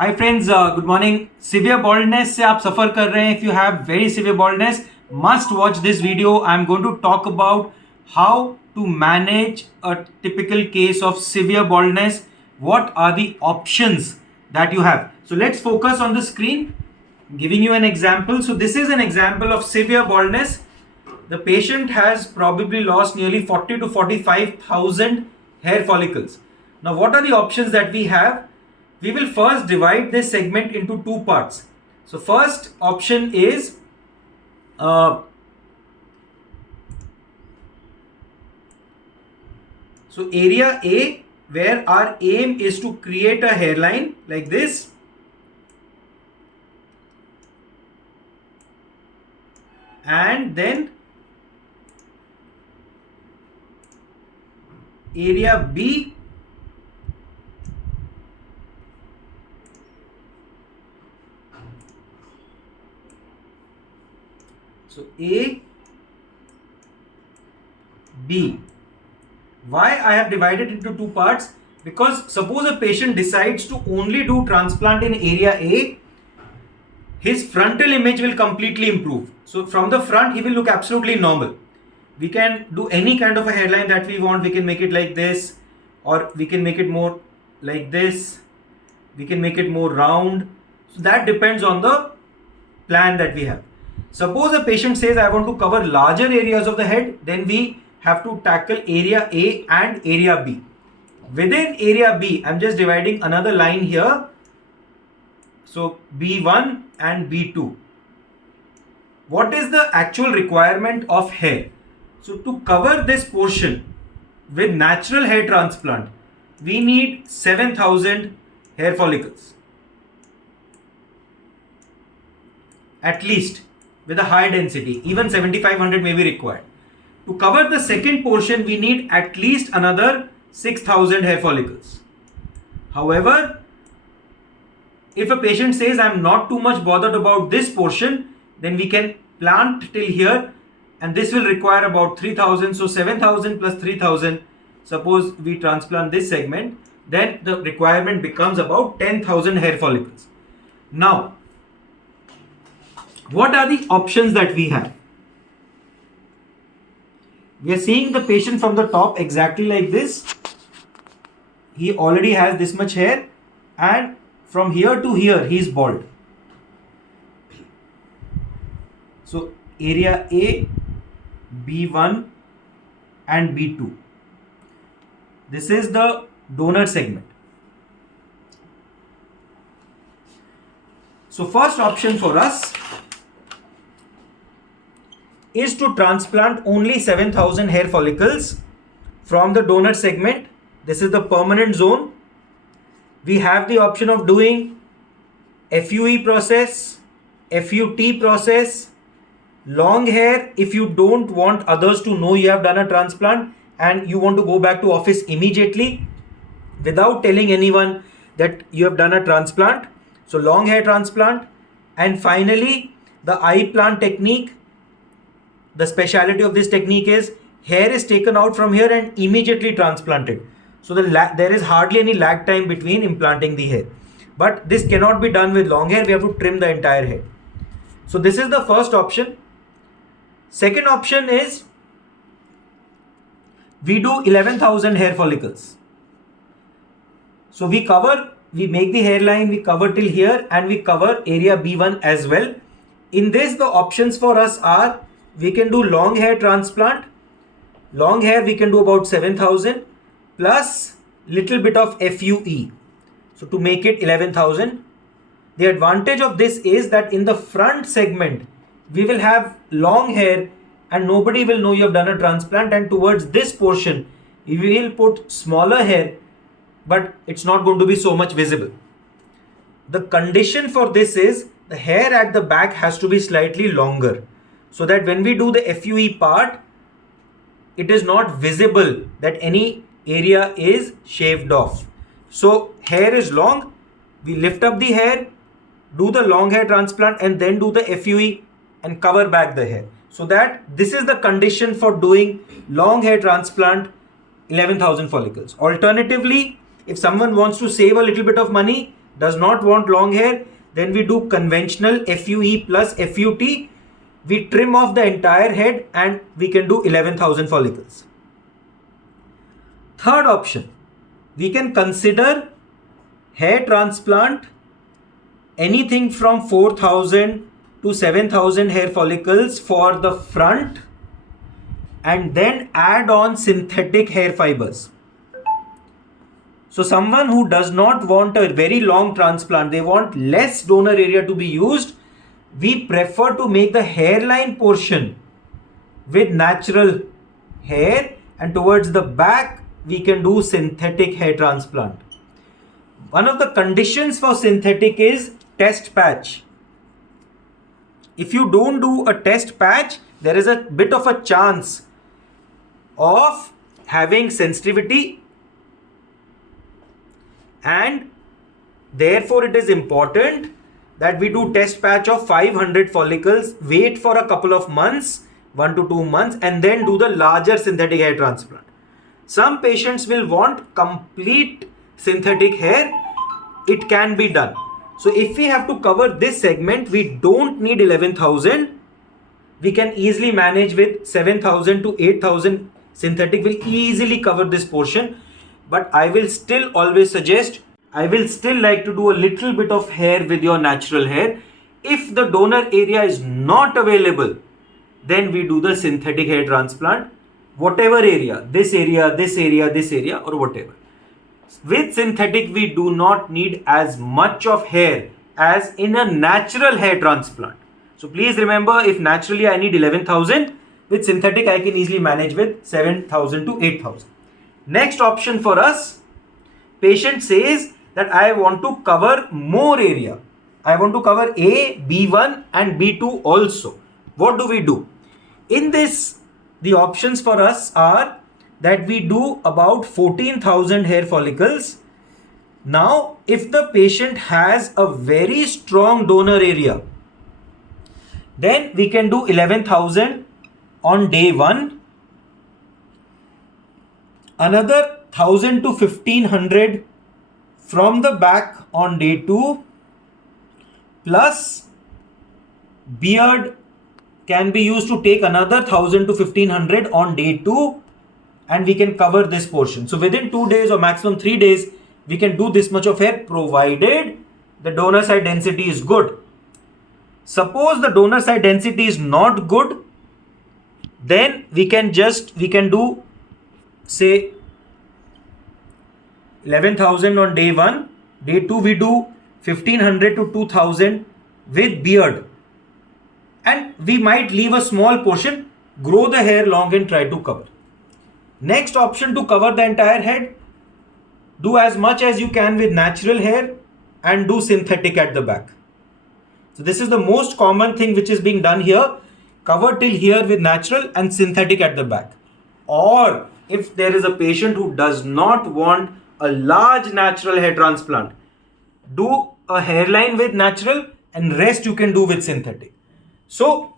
हाय friends, good morning. Severe baldness से आप suffer कर रहे हैं, if you have very severe baldness, must watch this video. I am going to talk about how to manage a typical case of severe baldness. What are the options that you have? So let's focus on the screen. Giving you an example. So this is an example of severe baldness. The patient has probably lost nearly 40 to 45,000 hair follicles. Now what are the options that we have? We will first divide this segment into two parts. So first option is so area A, where our aim is to create a hairline like this, and then area B, so A, B. Why I have divided into two parts? Because suppose a patient decides to only do transplant in area A, his frontal image will completely improve. So from the front he will look absolutely normal. We can do any kind of a hairline that we want. We can make it like this, or we can make it more like this. We can make it more round. So that depends on the plan that we have. Suppose a patient says I want to cover larger areas of the head, then we have to tackle area A and area B. Within area B, I'm just dividing another line here. So B1 and B2. What is the actual requirement of hair? So to cover this portion with natural hair transplant, we need 7,000 hair follicles. At least with a high density, even 7,500 may be required. To cover the second portion, we need at least another 6,000 hair follicles. However, if a patient says I'm not too much bothered about this portion, then we can plant till here, and this will require about 3,000. So 7,000 plus 3,000, suppose we transplant this segment, then the requirement becomes about 10,000 hair follicles. Now, what are the options that we have? We are seeing the patient from the top exactly like this. He already has this much hair, and from here to here he is bald. So area A, B1 and B2. This is the donor segment. So first option for us is to transplant only 7,000 hair follicles from the donor segment. This is the permanent zone. We have the option of doing FUE process, FUT process, long hair if you don't want others to know you have done a transplant and you want to go back to office immediately without telling anyone that you have done a transplant. So long hair transplant. And finally, the eye plant technique. The speciality of this technique is hair is taken out from here and immediately transplanted. So there is hardly any lag time between implanting the hair. But this cannot be done with long hair. We have to trim the entire head. So this is the first option. Second option is we do 11,000 hair follicles. So we make the hairline, we cover till here, and we cover area B1 as well. In this, the options for us are, we can do long hair transplant. Long hair we can do about 7,000 plus little bit of FUE. So to make it 11,000. The advantage of this is that in the front segment, we will have long hair and nobody will know you have done a transplant, and towards this portion, we will put smaller hair, but it's not going to be so much visible. The condition for this is the hair at the back has to be slightly longer, so that when we do the FUE part, it is not visible that any area is shaved off. So hair is long, we lift up the hair, do the long hair transplant, and then do the FUE and cover back the hair. So that this is the condition for doing long hair transplant 11,000 follicles. Alternatively, if someone wants to save a little bit of money, does not want long hair, then we do conventional FUE plus FUT. We trim off the entire head and we can do 11,000 follicles. Third option, we can consider hair transplant anything from 4,000 to 7,000 hair follicles for the front and then add on synthetic hair fibers. So someone who does not want a very long transplant, they want less donor area to be used, we prefer to make the hairline portion with natural hair, and towards the back we can do synthetic hair transplant. One of the conditions for synthetic is test patch. If you don't do a test patch, there is a bit of a chance of having sensitivity, and therefore it is important that we do test patch of 500 follicles, wait for a couple of months, 1 to 2 months, and then do the larger synthetic hair transplant. Some patients will want complete synthetic hair. It can be done. So if we have to cover this segment, we don't need 11,000. We can easily manage with 7,000 to 8,000. Synthetic will easily cover this portion. But I will still always suggest, I will still like to do a little bit of hair with your natural hair. If the donor area is not available, then we do the synthetic hair transplant. Whatever area, this area, this area, this area, or whatever. With synthetic, we do not need as much of hair as in a natural hair transplant. So please remember, if naturally I need 11,000, with synthetic I can easily manage with 7,000 to 8,000. Next option for us, patient says that I want to cover more area. I want to cover A, B1 and B2 also. What do we do? In this, the options for us are that we do about 14,000 hair follicles. Now, if the patient has a very strong donor area, then we can do 11,000 on day 1, another 1,000 to 1,500 from the back on day 2, plus beard can be used to take another 1,000 to 1,500 on day 2, and we can cover this portion. So within 2 days or maximum 3 days, we can do this much of hair, provided the donor side density is good. Suppose the donor side density is not good, then we can do say 11,000 on day 1, day 2 we do 1,500 to 2,000 with beard, and we might leave a small portion, grow the hair long and try to cover. Next option, to cover the entire head, do as much as you can with natural hair and do synthetic at the back. So this is the most common thing which is being done here. Cover till here with natural and synthetic at the back. Or if there is a patient who does not want a large natural hair transplant, do a hairline with natural and rest you can do with synthetic. So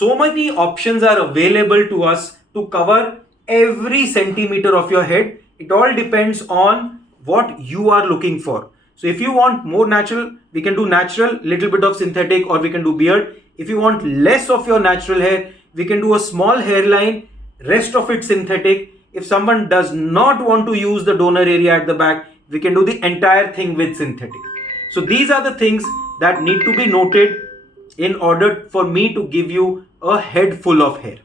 many options are available to us to cover every centimeter of your head. It all depends on what you are looking for. So if you want more natural, we can do natural, little bit of synthetic, or we can do beard. If you want less of your natural hair, we can do a small hairline, rest of it synthetic. If someone does not want to use the donor area at the back, we can do the entire thing with synthetic. So these are the things that need to be noted in order for me to give you a head full of hair.